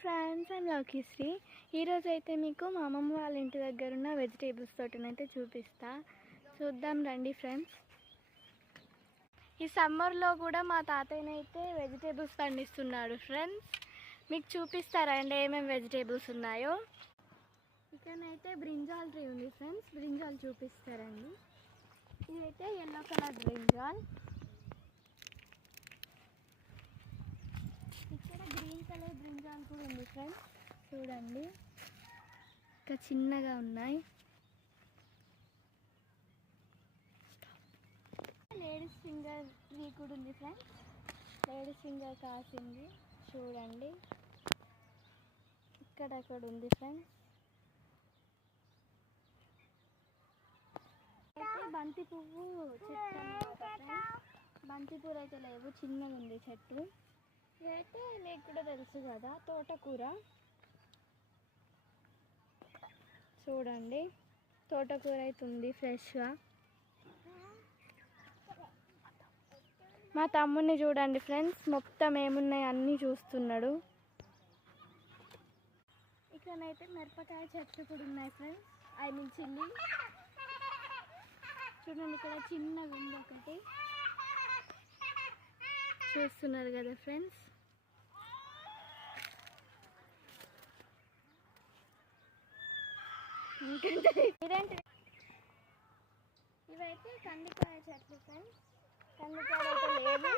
Friends, I'm లక్కీశ్రీ. ఈరోజు అయితే మీకు మా అమ్మమ్మ వాళ్ళ ఇంటి దగ్గర ఉన్న వెజిటేబుల్స్ తోటనైతే చూద్దాం రండి ఫ్రెండ్స్. ఈ సమ్మర్లో కూడా మా తాతయ్యనైతే వెజిటేబుల్స్ పండిస్తున్నాడు ఫ్రెండ్స్. మీకు చూపిస్తారండి ఏమేమి వెజిటేబుల్స్ ఉన్నాయో. ఇక్కడనైతే బ్రింజాల్ ట్రీ ఉంది ఫ్రెండ్స్, బ్రింజాల్ చూపిస్తారండి. ఇదైతే ఎల్లో కలర్ బ్రింజాల్. ఇక్కడ గ్రీన్ కలర్ బ్రింజాల్ కూడా ఉంది ఫ్రెండ్స్, చూడండి ఇంకా చిన్నగా ఉన్నాయి. లేడీస్ ఫింగర్ ట్రీ కూడా ఉంది ఫ్రెండ్స్, లేడీస్ ఫింగర్ కాసింది చూడండి. ఇక్కడ ఉంది ఫ్రెండ్స్. అయితే బంతి పువ్వు చెట్టు అన్నమాట ఫ్రెండ్స్. బంతి పువ్వులు అయితే లేవు, చిన్నగా ఉంది చెట్టు. ఇదైతే మీకు కూడా తెలుసు కదా, తోటకూర. చూడండి తోటకూర అయితే ఉంది ఫ్రెష్గా. మా తమ్ముడిని చూడండి ఫ్రెండ్స్, మొత్తం ఏమున్నాయి అన్నీ చూస్తున్నాడు. ఇక్కడనైతే మిరపకాయ చెట్లు కూడా ఉన్నాయి ఫ్రెండ్స్, ఐ మీన్ చిల్లీ. చూడండి ఇక్కడ చిన్నగా ఉంది ఒకటి, చూస్తున్నారు కదా ఫ్రెండ్స్. ఇవైతే కందికాయ చెట్లు ఫ్రెండ్స్. కందికాయ అయితే లేదు,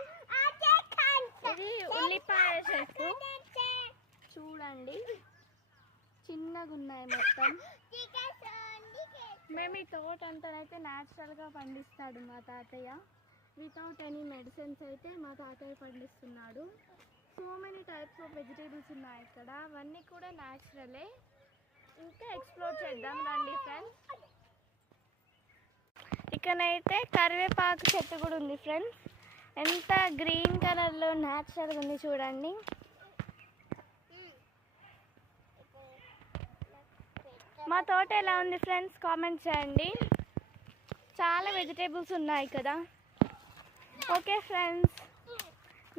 ఇది ఉల్లిపాయ చెట్టు. చూడండి చిన్నగా ఉన్నాయి మొత్తం. మేము ఈ తోట అంతానైతే న్యాచురల్గా పండిస్తాడు మా తాతయ్య, వితౌట్ ఎనీ మెడిసిన్స్ అయితే మా తాతయ్య పండిస్తున్నాడు. So many types of vegetables ఉన్నాయి ఇక్కడ, అవన్నీ కూడా న్యాచురలే. ఇంకా ఎక్స్ప్లోర్ చేద్దాం రండి ఫ్రెండ్స్. ఇక్కడైతే కరివేపాకు చెట్టు కూడా ఉంది ఫ్రెండ్స్, ఎంత గ్రీన్ కలర్లో న్యాచురల్గా ఉంది చూడండి. మా తోట ఎలా ఉంది ఫ్రెండ్స్ కామెంట్ చేయండి. చాలా వెజిటేబుల్స్ ఉన్నాయి కదా. Okay friends,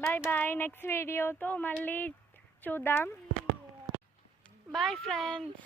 bye bye. Next వీడియోతో మళ్ళీ చూద్దాం. Bye friends.